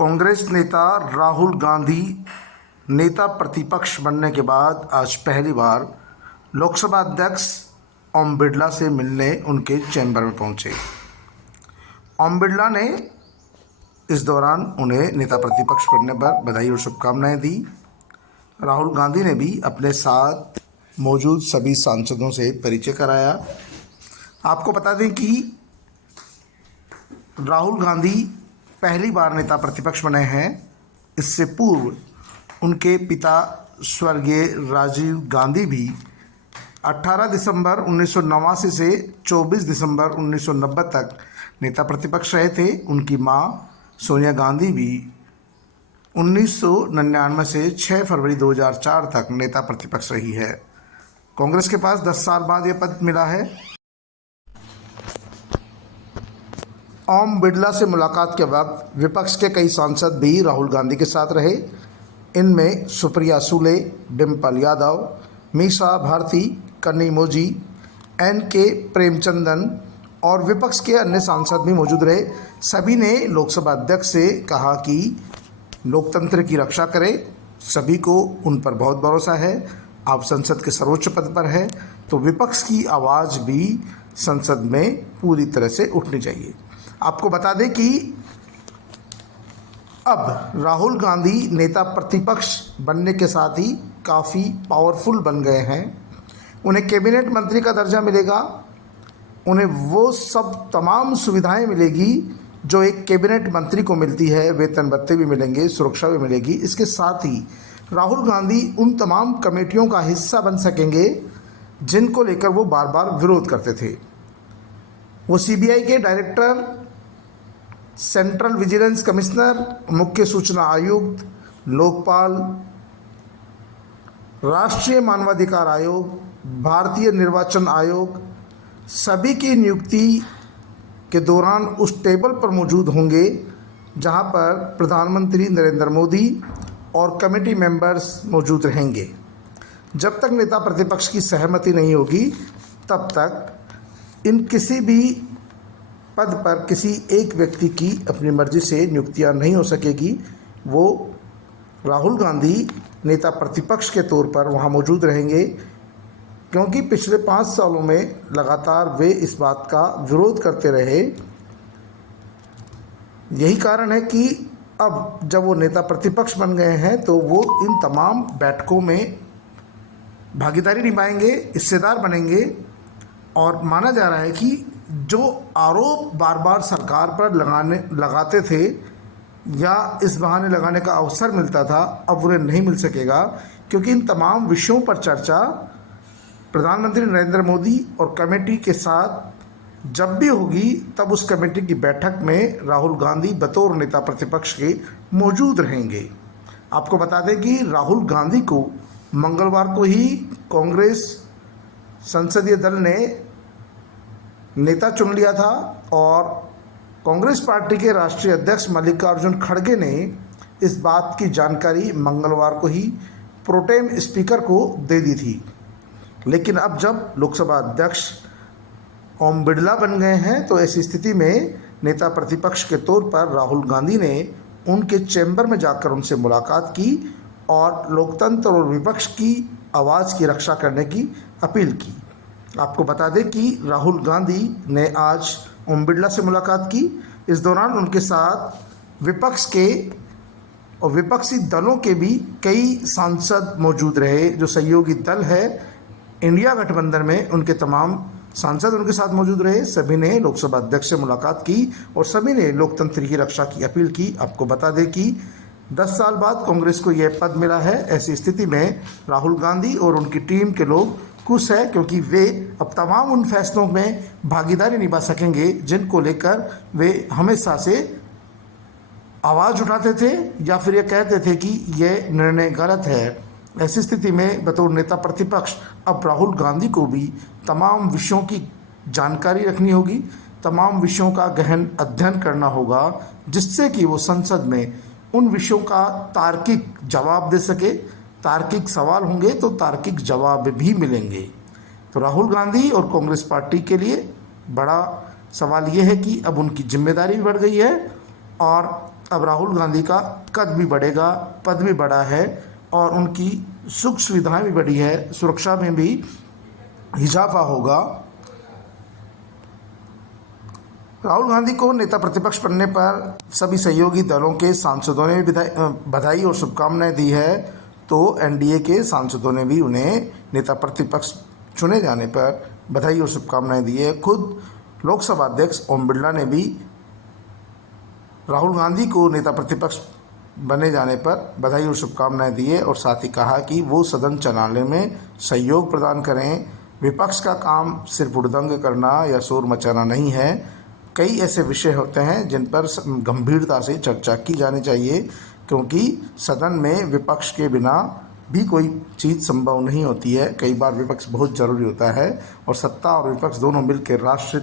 कांग्रेस नेता राहुल गांधी नेता प्रतिपक्ष बनने के बाद आज पहली बार लोकसभा अध्यक्ष ओम बिरला से मिलने उनके चैम्बर में पहुंचे। ओम बिरला ने इस दौरान उन्हें नेता प्रतिपक्ष बनने पर बधाई और शुभकामनाएं दी। राहुल गांधी ने भी अपने साथ मौजूद सभी सांसदों से परिचय कराया। आपको बता दें कि राहुल गांधी पहली बार नेता प्रतिपक्ष बने हैं। इससे पूर्व उनके पिता स्वर्गीय राजीव गांधी भी 18 दिसंबर 1989 से 24 दिसंबर 1990 तक नेता प्रतिपक्ष रहे थे। उनकी मां सोनिया गांधी भी 1999 से 6 फरवरी 2004 तक नेता प्रतिपक्ष रही है। कांग्रेस के पास 10 साल बाद यह पद मिला है। ओम बिरला से मुलाकात के वक्त विपक्ष के कई सांसद भी राहुल गांधी के साथ रहे। इनमें सुप्रिया सुले, डिम्पल यादव, मीसा भारती, कन्निमोझी, एन.के. प्रेमचंदन और विपक्ष के अन्य सांसद भी मौजूद रहे। सभी ने लोकसभा अध्यक्ष से कहा कि लोकतंत्र की रक्षा करें। सभी को उन पर बहुत भरोसा है। आप संसद के सर्वोच्च पद पर हैं, तो विपक्ष की आवाज़ भी संसद में पूरी तरह से उठनी चाहिए। आपको बता दें कि अब राहुल गांधी नेता प्रतिपक्ष बनने के साथ ही काफ़ी पावरफुल बन गए हैं। उन्हें कैबिनेट मंत्री का दर्जा मिलेगा। उन्हें वो सब तमाम सुविधाएं मिलेगी जो एक कैबिनेट मंत्री को मिलती है। वेतन भत्ते भी मिलेंगे, सुरक्षा भी मिलेगी। इसके साथ ही राहुल गांधी उन तमाम कमेटियों का हिस्सा बन सकेंगे जिनको लेकर वो बार बार विरोध करते थे। वो सीबीआई के डायरेक्टर, सेंट्रल विजिलेंस कमिश्नर, मुख्य सूचना आयुक्त, लोकपाल, राष्ट्रीय मानवाधिकार आयोग, भारतीय निर्वाचन आयोग, सभी की नियुक्ति के दौरान उस टेबल पर मौजूद होंगे जहां पर प्रधानमंत्री नरेंद्र मोदी और कमेटी मेंबर्स मौजूद रहेंगे। जब तक नेता प्रतिपक्ष की सहमति नहीं होगी तब तक इन किसी भी पद पर किसी एक व्यक्ति की अपनी मर्जी से नियुक्तियां नहीं हो सकेगी। वो राहुल गांधी नेता प्रतिपक्ष के तौर पर वहां मौजूद रहेंगे, क्योंकि पिछले 5 सालों में लगातार वे इस बात का विरोध करते रहे। यही कारण है कि अब जब वो नेता प्रतिपक्ष बन गए हैं तो वो इन तमाम बैठकों में भागीदारी निभाएंगे, हिस्सेदार बनेंगे। और माना जा रहा है कि जो आरोप बार बार सरकार पर लगाते थे या इस बहाने लगाने का अवसर मिलता था, अब उन्हें नहीं मिल सकेगा, क्योंकि इन तमाम विषयों पर चर्चा प्रधानमंत्री नरेंद्र मोदी और कमेटी के साथ जब भी होगी तब उस कमेटी की बैठक में राहुल गांधी बतौर नेता प्रतिपक्ष के मौजूद रहेंगे। आपको बता दें कि राहुल गांधी को मंगलवार को ही कांग्रेस संसदीय दल ने नेता चुन लिया था और कांग्रेस पार्टी के राष्ट्रीय अध्यक्ष मल्लिकार्जुन खड़गे ने इस बात की जानकारी मंगलवार को ही प्रोटेम स्पीकर को दे दी थी। लेकिन अब जब लोकसभा अध्यक्ष ओम बिरला बन गए हैं तो ऐसी स्थिति में नेता प्रतिपक्ष के तौर पर राहुल गांधी ने उनके चैम्बर में जाकर उनसे मुलाकात की और लोकतंत्र और विपक्ष की आवाज़ की रक्षा करने की अपील की। आपको बता दें कि राहुल गांधी ने आज ओम बिरला से मुलाकात की। इस दौरान उनके साथ विपक्ष के और विपक्षी दलों के भी कई सांसद मौजूद रहे। जो सहयोगी दल है इंडिया गठबंधन में, उनके तमाम सांसद उनके साथ मौजूद रहे। सभी ने लोकसभा अध्यक्ष से मुलाकात की और सभी ने लोकतंत्र की रक्षा की अपील की। आपको बता दें कि 10 साल बाद कांग्रेस को यह पद मिला है। ऐसी स्थिति में राहुल गांधी और उनकी टीम के लोग खुश है, क्योंकि वे अब तमाम उन फैसलों में भागीदारी निभा सकेंगे जिनको लेकर वे हमेशा से आवाज़ उठाते थे या फिर ये कहते थे कि यह निर्णय गलत है। ऐसी स्थिति में बतौर नेता प्रतिपक्ष अब राहुल गांधी को भी तमाम विषयों की जानकारी रखनी होगी, तमाम विषयों का गहन अध्ययन करना होगा, जिससे कि वो संसद में उन विषयों का तार्किक जवाब दे सके। तार्किक सवाल होंगे तो तार्किक जवाब भी मिलेंगे। तो राहुल गांधी और कांग्रेस पार्टी के लिए बड़ा सवाल ये है कि अब उनकी जिम्मेदारी भी बढ़ गई है और अब राहुल गांधी का कद भी बढ़ेगा, पद भी बढ़ा है और उनकी सुख सुविधाएं भी बढ़ी है, सुरक्षा में भी इजाफा होगा। राहुल गांधी को नेता प्रतिपक्ष बनने पर सभी सहयोगी दलों के सांसदों ने भी बधाई और शुभकामनाएं दी है। तो एनडीए के सांसदों ने भी उन्हें नेता प्रतिपक्ष चुने जाने पर बधाई और शुभकामनाएं दी है। खुद लोकसभा अध्यक्ष ओम बिरला ने भी राहुल गांधी को नेता प्रतिपक्ष बने जाने पर बधाई और शुभकामनाएं दी है और साथ ही कहा कि वो सदन चलाने में सहयोग प्रदान करें। विपक्ष का काम सिर्फ हुड़दंग करना या शोर मचाना नहीं है। कई ऐसे विषय होते हैं जिन पर गंभीरता से चर्चा की जानी चाहिए, क्योंकि सदन में विपक्ष के बिना भी कोई चीज़ संभव नहीं होती है। कई बार विपक्ष बहुत ज़रूरी होता है और सत्ता और विपक्ष दोनों मिलकर राष्ट्र